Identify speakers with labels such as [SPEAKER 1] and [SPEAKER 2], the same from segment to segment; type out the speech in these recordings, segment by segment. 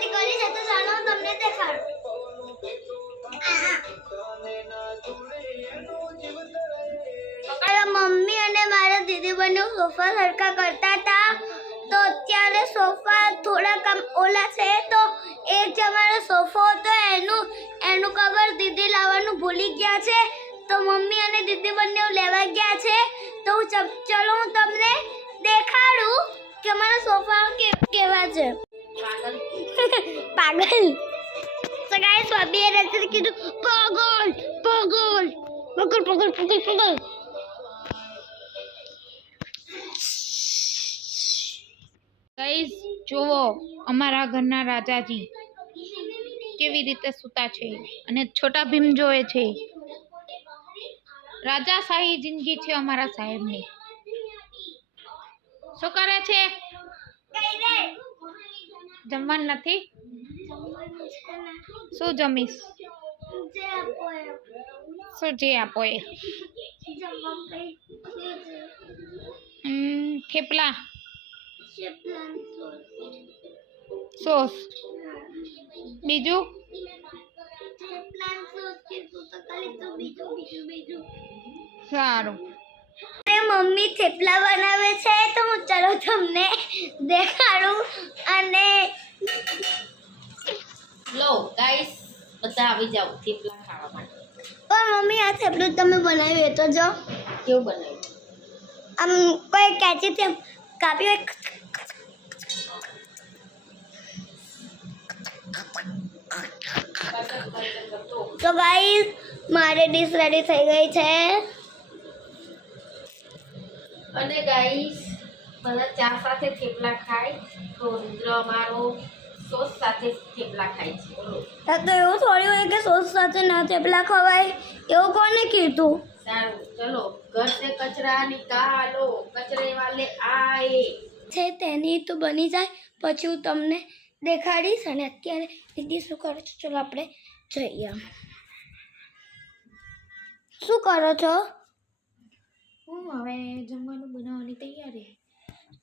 [SPEAKER 1] બધી કરી છે, તો ચાલો તમને દેખાડું. મમ્મી અને મારા દીદી બંને સોફા સરખા કરતા હતા. તો અત્યારે સોફા થોડાક આમ ઓલા છે, તો એક જે અમારો સોફો હતો, એનું એનું કવર દીદી લાવવાનું ભૂલી ગયા છે. તો મમ્મી અને દીદી બંને લેવા ગયા છે. તો હું ચલો હું તમને દેખાડું કે અમારા સોફા કેવા છે. પાગલ તો ગાઈસ એને રસ્તે કીધું પાગલ પાગલ પકડ પકડ પકડ પકડ
[SPEAKER 2] ગાઈસ જુઓ અમારા ઘરના રાજાજી કેવી રીતે સૂતા છે અને છોટા ભીમ જોવે છે. રાજાશાહી જિંદગી છે અમારા સાહેબની. શું કરે છે? જમવાનું નથી? શું જમીશ? શું જે આપો એ? થેપલા. સોસ. બીજું? સારું.
[SPEAKER 1] મમ્મી થેપલા બનાવે છે તો હું ચલો તમને દેખાડું અને
[SPEAKER 3] લો ગાઈસ બધા આવી જાઓ થેપલા ખાવા માટે.
[SPEAKER 1] પણ મમ્મી આ થેપલું તમે બનાવ્યું એ તો જો.
[SPEAKER 3] કેવું બનાવ્યું?
[SPEAKER 1] આમ કોઈ કેચી તેમ કાપી હોય. તો ગાઈસ મારી ડીશ રેડી થઈ ગઈ છે.
[SPEAKER 3] અને ગાઈસ બધા ચા સાથે થેપલા ખાય તો રુદ્ર અમારો સોસ સાથે થેપલા ખાય છે.
[SPEAKER 1] તો એવું થોડી હોય કે સોસ સાથે ના થેપલા ખવાય એવું કોને કીધું?
[SPEAKER 3] સારું ચલો ઘર સે કચરા નિકાલો કચરે વાલે આએ
[SPEAKER 1] છે તેની તો બની જાય પછી હું તમને દેખાડીશ અને અત્યારે દીદી શું કરો છો? ચલો આપણે જઈએ. શું કરો છો?
[SPEAKER 2] હું હવે જમવાનું બનાવવાની તૈયારી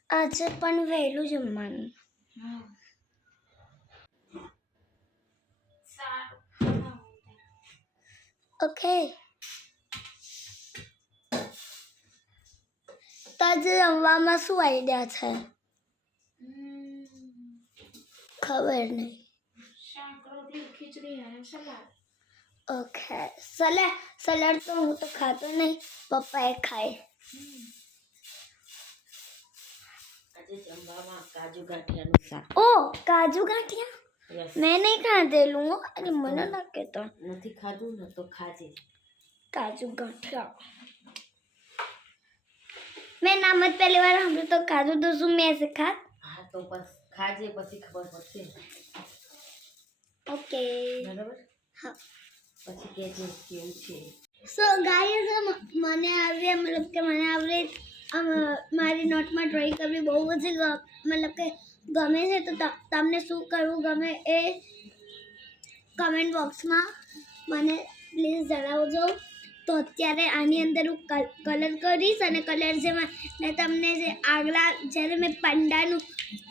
[SPEAKER 1] આજે પણ વહેલું જમવાનું
[SPEAKER 2] હા સારું
[SPEAKER 1] ઓકે તો આજે જમવામાં શું આઈડિયા છે ખબર નહીં
[SPEAKER 2] શાક રોટલી ખીચડી અને સલાડ
[SPEAKER 1] ઓકે સલાડ સલાડ તો હું તો ખાતો નહીં પપ્પાએ ખાય
[SPEAKER 3] આજે જમવામાં કાજુ ગાંઠિયાનું શાક.
[SPEAKER 1] ઓ કાજુ ગાંઠિયા? મેં નહીં ખાધેલું અને મને ના કહેતો.
[SPEAKER 3] નથી ખાધું ને તો ખાજે.
[SPEAKER 1] કાજુ ગાંઠિયા. મેં નામ જ પહેલી વાર સાંભળ્યું તો કાજુ તો શું મેં શીખા
[SPEAKER 3] હા તો બસ ખાજે પછી ખબર પડશે
[SPEAKER 1] ઓકે.
[SPEAKER 3] બરાબર?
[SPEAKER 1] હા.
[SPEAKER 3] પછી કહેજે કેવું છે.
[SPEAKER 1] સો ગાઈઝ મને આવડે મતલબ કે મને આવડે મારી નોટમાં ડ્રોઈંગ કરવી બહુ જ મતલબ કે ગમે છે તો તમને શું કરવું ગમે એ કમેન્ટ બોક્સમાં મને પ્લીઝ જણાવજો. તો અત્યારે આની અંદર હું કલર કરીશ અને કલર જે મેં તમને જે આગલા, જ્યારે મેં પંડાનું,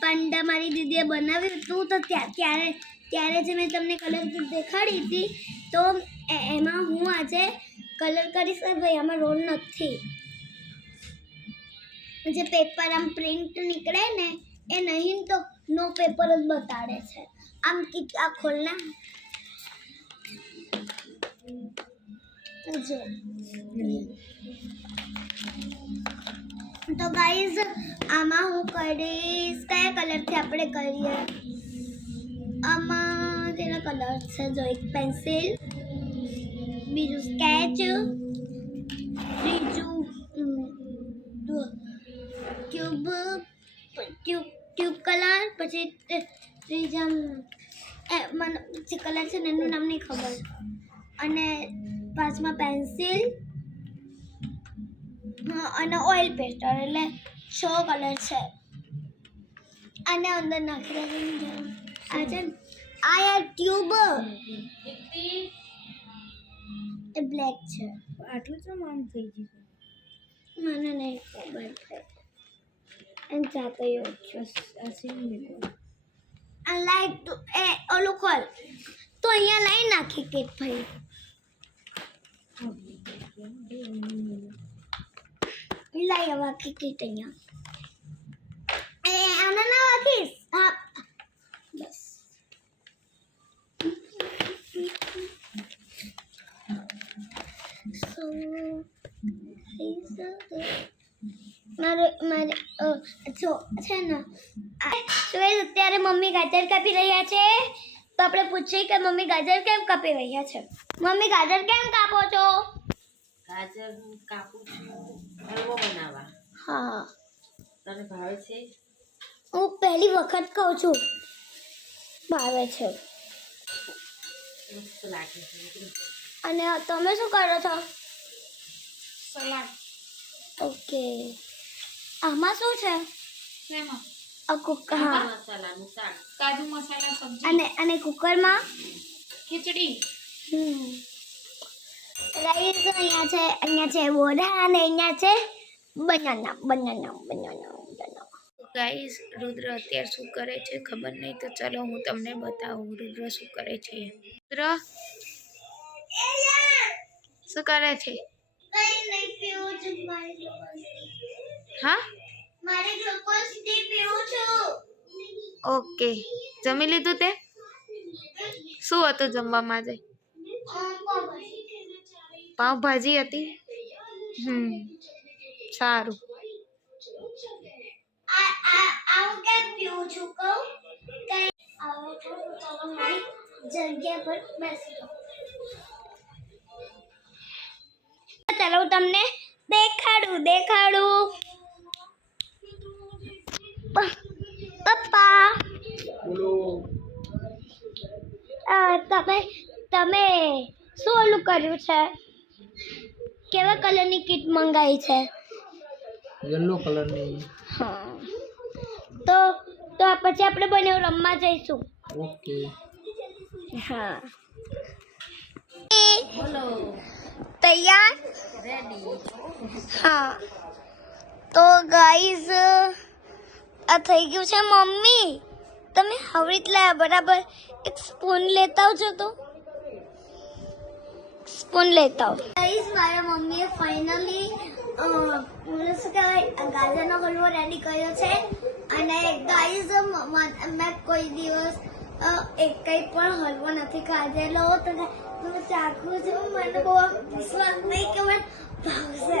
[SPEAKER 1] પંડા મારી દીદીએ બનાવ્યું હતું, તો ત્યાં, ત્યારે ત્યારે જે મેં તમને કલર દેખાડી હતી, તો એમાં હું આજે કલર કરીશ ભાઈ, આમાં રોલ નથી. જે પેપર આમ પ્રિન્ટ નીકળે ને, એ નહીં તો નો પેપર જ બતાડે છે. આમ કીટ ખોલના જો. તો ગાઈઝ આમાં હું કરીશ, કયા કલરથી આપણે કરીએ? આમાં તેના કલર છે, જો એક પેન્સિલ બીજું સ્કેચ ટ્યુબ ટ્યુબ કલર પછી ત્રીજા એ મને જે કલર છે ને એનું નામ નહીં ખબર. અને પાંચમાં પેન્સિલ અને ઓઇલ પેસ્ટર એટલે છ કલર છે. આને અંદર નાખી દેવાની આ છે આ યાર ટ્યુબ. એ બ્લેક છે.
[SPEAKER 2] આટલું તો આમ થઈ ગયું.
[SPEAKER 1] મને નહીં ખબર. જાતે
[SPEAKER 2] બસ આ મૂકો
[SPEAKER 1] લાઈટ એ ઓલું ખોલ તો અહીંયા લાઈ નાખી કેક ભાઈ લાઈ હવે આખી કીટ અહીંયા એ આના ના વાગીશ હા બસ મારે મારે જો છે ને સુરેશ અત્યારે મમ્મી ગાજર કાપી રહ્યા છે? તો આપણે પૂછીએ કે મમ્મી ગાજર કેમ કાપી રહ્યા છે? મમ્મી ગાજર કેમ કાપો છો?
[SPEAKER 3] ગાજર હું કાપું છું હલવો બનાવવા.
[SPEAKER 1] હા.
[SPEAKER 3] તને ભાવે છે?
[SPEAKER 1] હું પહેલી વખત કહું છું. ભાવે છે.
[SPEAKER 3] છે
[SPEAKER 1] અને તમે શું કરો છો?
[SPEAKER 2] સલાડ.
[SPEAKER 1] ઓકે. આમાં શું છે?
[SPEAKER 2] શેમાં
[SPEAKER 1] આ કુકર હા.
[SPEAKER 3] મસાલાનું શાક
[SPEAKER 2] કાજુ મસાલા સબ્જી.
[SPEAKER 1] અને અને કુકરમાં?
[SPEAKER 2] ખીચડી.
[SPEAKER 1] હમ. રાઈસ અહીંયા છે અહીંયા છે બોરા અને અહીંયા છે banana banana banana banana.
[SPEAKER 2] Guys Rudra અત્યારે શું કરે છે ખબર નહીં તો ચલો હું તમને બતાવું રુદ્ર શું કરે છે. રુદ્ર? શું કરે છે? હા
[SPEAKER 1] મારે ગ્લુકોઝ ડી પીવું છું
[SPEAKER 2] ઓકે જમી લીધું તે શું હતું જમવામાં આજે પાવભાજી હતી હમ સારું
[SPEAKER 1] આ આ આવું કેમ પીવું છું કહું કઈ આવો તો તમે મારી જગ્યા પર બેસી જાઓ ચાલો હું તમને દેખાડું દેખાડું પ- પપ્પા. અ, તમે તમે શું ઓલું કર્યું છે? કેવા કલરની કીટ મંગાવી છે?
[SPEAKER 4] યલો કલરની.
[SPEAKER 1] હા. તો તો આ પછી આપણે બંને રમવા જઈશું.
[SPEAKER 4] ઓકે.
[SPEAKER 1] હા.
[SPEAKER 3] બોલો.
[SPEAKER 1] તૈયાર?
[SPEAKER 3] રેડી
[SPEAKER 1] હા. તો ગાઈઝ આ થઈ ગયું છે, મમ્મી. તમે હવરીત રીતે લાયા બરાબર એક સ્પૂન લેતા આવજો તો. સ્પૂન લેતા આવો ગાઈઝ મારા મમ્મીએ ફાઇનલી શું કહેવાય ગાજરનો હલવો રેડી કર્યો છે. અને ગાઈઝ મેં કોઈ દિવસ એક કંઈ પણ હલવો નથી ખાધેલો. તો તમે ચાખું છું, મને બહુ વિશ્વાસ નહીં કે મને ભાવશે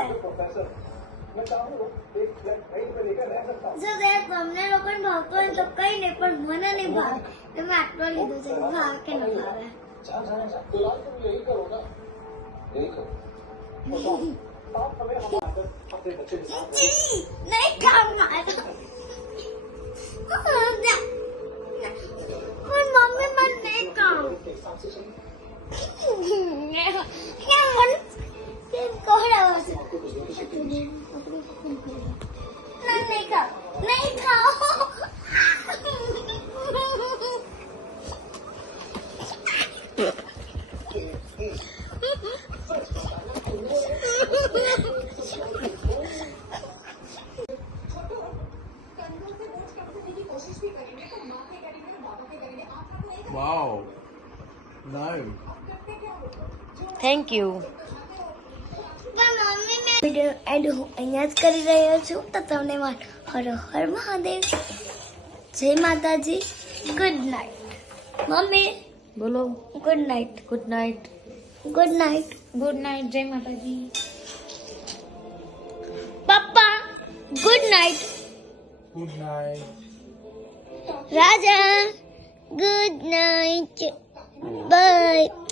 [SPEAKER 1] જો તે તમને લોકોને ભાવતો હોય તો કઈ નહીં પણ મને નહીં ભાવે. તમે આટલો લીધો છે, ભાવે કે ન ભાવે? મમ્મી મને નહીં કોહરાવો છે નહીં નહીં ખાવ. નહીં
[SPEAKER 3] થેન્ક યુ
[SPEAKER 1] પણ મમ્મી મેં વીડિયો હું અહીંયા જ કરી રહ્યો છું તો તમને હર હર મહાદેવ જય માતાજી ગુડ નાઇટ મમ્મી
[SPEAKER 3] બોલો
[SPEAKER 1] good night
[SPEAKER 3] good night
[SPEAKER 1] good night
[SPEAKER 2] good night જય માતાજી
[SPEAKER 1] પપ્પા ગુડ નાઇટ
[SPEAKER 4] ગુડ નાઇટ
[SPEAKER 1] રાજા ગુડ નાઇટ બાય